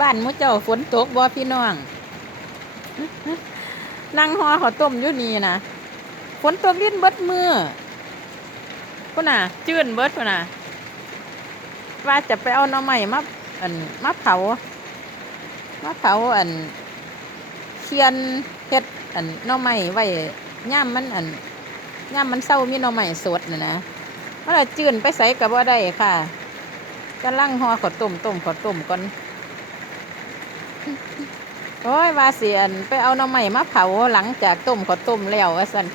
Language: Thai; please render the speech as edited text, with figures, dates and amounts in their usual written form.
บ้านหมู่เจ้าฝนตกบ่พี่น้องนั่งห่อข้าวต้มอยู่นี่นะฝนตกลิ้นเบิดมือพุ่นน่ะจื้นเบิดพุ่นน่ะว่าจะไปเอาหน่อไม้มามาเผาเคียนเฮ็ดหน่อไม้ไว้ย่ามมันย่ามมันเศร้ามีหน่อไม้สดน่ะนะมันละจื้นไปใส่ก็บ่ได้ค่ะกำลังห่อข้าวต้มข้าวต้มก่อนโอ้ยว่าสิไปเอาหน่อไม้มาเผาหลังจากต้มข้าวต้มแล้วว่าซั่น